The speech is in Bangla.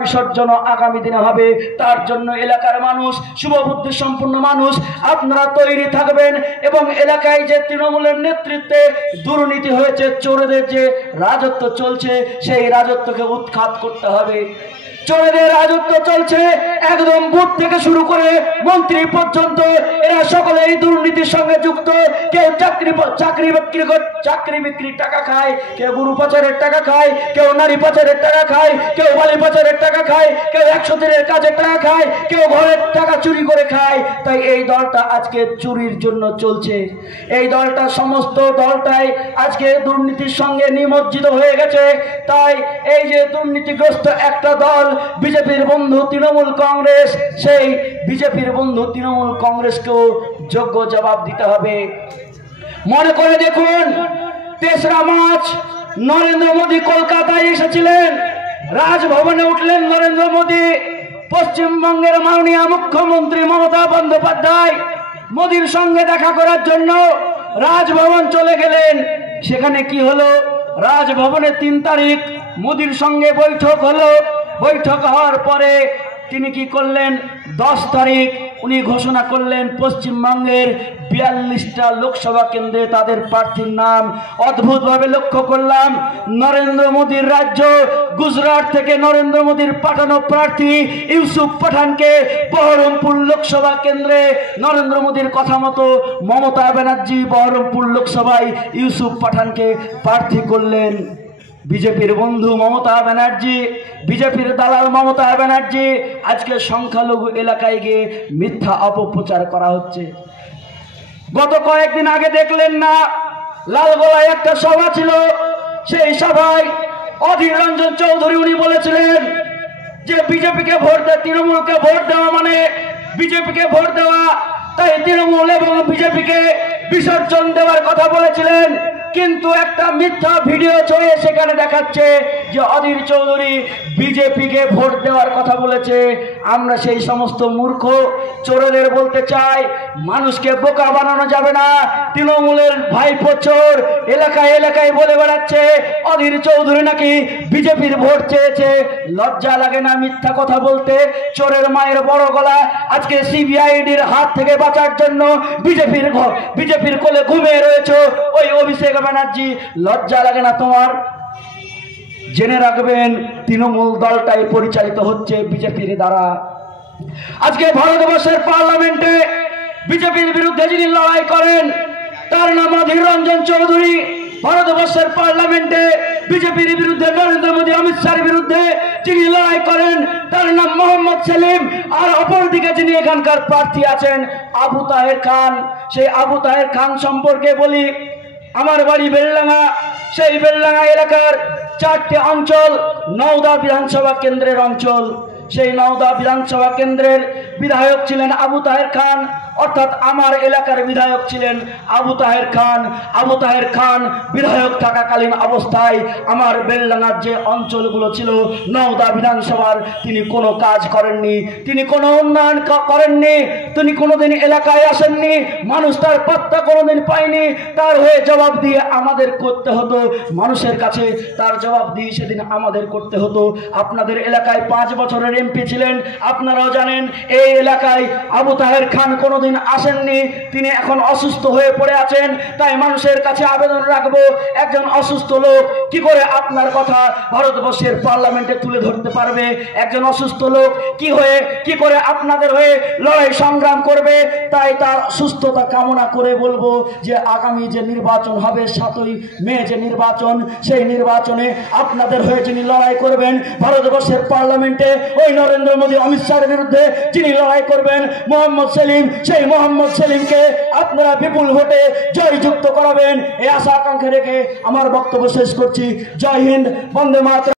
বিসর্জন আগামী দিনে হবে। তার জন্য এলাকার মানুষ, শুভবুদ্ধি সম্পন্ন মানুষ, আপনারা তৈরি থাকবেন এবং এলাকায় যে তৃণমূলের নেতৃত্বে দুর্নীতি হয়েছে, চোরেদের যে রাজত্ব চলছে, সেই রাজত্বকে উৎখাত করতে হবে। চোরেদের রাজত্ব চলছে, একদম বুথ থেকে শুরু করে মন্ত্রী পর্যন্ত এরা সকলে এই দুর্নীতির সঙ্গে যুক্ত। কেউ চাকরি বিক্রির টাকা খায়, কেউ গরু পাচারের টাকা খায়, কেউ নারী পাচারের টাকা খায়, কেউ বালি পাচারের টাকা খায়, কেউ 100 দিনের কাজের টাকা খায়, কেউ ঘরের টাকা চুরি করে খায়। তাই এই দলটা আজকে চুরির জন্য চলছে। এই দলটা, সমস্ত দলটাই আজকে দুর্নীতির সঙ্গে নিমজ্জিত হয়ে গেছে। তাই এই যে দুর্নীতিগ্রস্ত একটা দল বিজেপির বন্ধু তৃণমূল কংগ্রেস, সেই বিজেপির বন্ধু তৃণমূল কংগ্রেসকেও যোগ্য জবাব দিতে হবে। মনে করে দেখুন, 3রা মার্চ নরেন্দ্র মোদী কলকাতায় এসেছিলেন, রাজভবনে উঠলেন নরেন্দ্র মোদী। পশ্চিমবঙ্গের মাননীয় মুখ্যমন্ত্রী মমতা বন্দ্যোপাধ্যায় মোদীর সঙ্গে দেখা করার জন্য রাজভবন চলে গেলেন। সেখানে কি হলো? রাজভবনে 3 তারিখ মোদীর সঙ্গে বৈঠক হলো। বৈঠক হওয়ার পরে তিনি কি করলেন? 10 তারিখ উনি ঘোষণা করলেন পশ্চিমবঙ্গের 42টা লোকসভা কেন্দ্রে তাদের প্রার্থীর নাম। অদ্ভুতভাবে লক্ষ্য করলাম, নরেন্দ্র মোদীর রাজ্য গুজরাট থেকে নরেন্দ্র মোদীর পাঠানো প্রার্থী ইউসুফ পাঠানকে বহরমপুর লোকসভা কেন্দ্রে নরেন্দ্র মোদীর কথা মতো মমতা ব্যানার্জি বহরমপুর লোকসভায় ইউসুফ পাঠানকে প্রার্থী করলেন। বিজেপির বন্ধু মমতা ব্যানার্জি, বিজেপির দালাল মমতা ব্যানার্জি আজকে সংখ্যালঘু এলাকায় গিয়ে মিথ্যা অপপ্রচার করা হচ্ছে। গত কয়েকদিন আগে দেখলেন না, লালগোলায় একটা সভা ছিল, সেই সভায় অধীর রঞ্জন চৌধুরী উনি বলেছিলেন যে বিজেপিকে ভোট দেওয়া, তৃণমূলকে ভোট দেওয়া মানে বিজেপিকে ভোট দেওয়া। তাই তৃণমূল এবং বিজেপিকে বিসর্জন দেওয়ার কথা বলেছিলেন। কিন্তু একটা মিথ্যা ভিডিও ছড়ে সেখানে দেখাচ্ছে যে অধীর চৌধুরী বিজেপিকে ভোট দেওয়ার কথা বলেছে। আমরা সেই সমস্ত মূর্খ চোরদের বলতে চাই, মানুষকে বোকা বানানো যাবে না। তৃণমূলের ভাইপো চোর এলাকায় এলাকায় বলে বেড়াচ্ছে অধীর চৌধুরী নাকি বিজেপির ভোট চেয়েছে। লজ্জা লাগে না মিথ্যা কথা বলতে? চোরের মায়ের বড় গলা। আজকে সিবিআইডির হাত থেকে বাঁচার জন্য বিজেপির কোলে ঘুমিয়ে রয়েছে ওই অভিষেক ব্যানার্জি। লজ্জা লাগে না তোমার? জেনে রাখবেন, তৃণমূল দলটাই পরিচালিত হচ্ছে বিজেপির দ্বারা। আজকে ভারতবর্ষের পার্লামেন্টে বিজেপির বিরুদ্ধে যিনি লড়াই করেন তার নাম অধীর রঞ্জন চৌধুরী। ভারতবর্ষের পার্লামেন্টে বিজেপির বিরুদ্ধে, নরেন্দ্র মোদী অমিত শাহের বিরুদ্ধে যিনি লড়াই করেন তার নাম মোহাম্মদ সেলিম। আর অপরদিকে যিনি এখানকার প্রার্থী আছেন আবু তাহের খান। সেই আবু তাহের খান সম্পর্কে বলি, আমার বাড়ি বেলডাঙ্গা। সেই বেলডাঙ্গা এলাকার 4টে অঞ্চল নওদা বিধানসভা কেন্দ্রের অঞ্চল। সেই নওদা বিধানসভা কেন্দ্রের বিধায়ক ছিলেন আবু তাহের খান, অর্থাৎ আমার এলাকার বিধায়ক ছিলেন আবু তাহের খান। আবু তাহের খান বিধায়ক থাকাকালীন অবস্থায় আমার বেলডাঙ্গার যে অঞ্চলগুলো ছিল নওদা বিধানসভার, তিনি কোনো কাজ করেননি, তিনি কোনো উন্নয়ন করেননি, তিনি কোনোদিন এলাকায় আসেননি। মানুষ তার পাত্তা কোনোদিন পায়নি। তার হয়ে জবাব দিয়ে আমাদের করতে হতো, মানুষের কাছে তার জবাব দিয়ে সেদিন আমাদের করতে হতো। আপনাদের এলাকায় 5 বছরের এমপি ছিলেন, আপনারাও জানেন। এই এলাকায় আবু তাহের খান কোনো আসেননি, তিনি এখন অসুস্থ হয়ে পড়ে আছেন। তাই মানুষের কাছে আবেদন রাখবো, একজন অসুস্থ লোক কি করে আপনার কথা ভারতবর্ষের পার্লামেন্টে তুলে ধরতে পারবে? একজন অসুস্থ লোক কি করে আপনাদের হয়ে লড়াই সংগ্রাম করবে? তাই তার সুস্থতা কামনা করে বলবো যে আগামী যে নির্বাচন হবে 7ই মে যে নির্বাচন, সেই নির্বাচনে আপনাদের হয়ে যিনি লড়াই করবেন ভারতবর্ষের পার্লামেন্টে, ওই নরেন্দ্র মোদী অমিত শাহের বিরুদ্ধে যিনি লড়াই করবেন মোহাম্মদ সেলিম, সেই মোহাম্মদ সেলিমকে আপনারা বিপুল ভোটে জয়যুক্ত করাবেন। এই আশা আকাঙ্ক্ষা রেখে আমার বক্তব্য শেষ করছি। জয় হিন্দ, বন্দে মাতরম।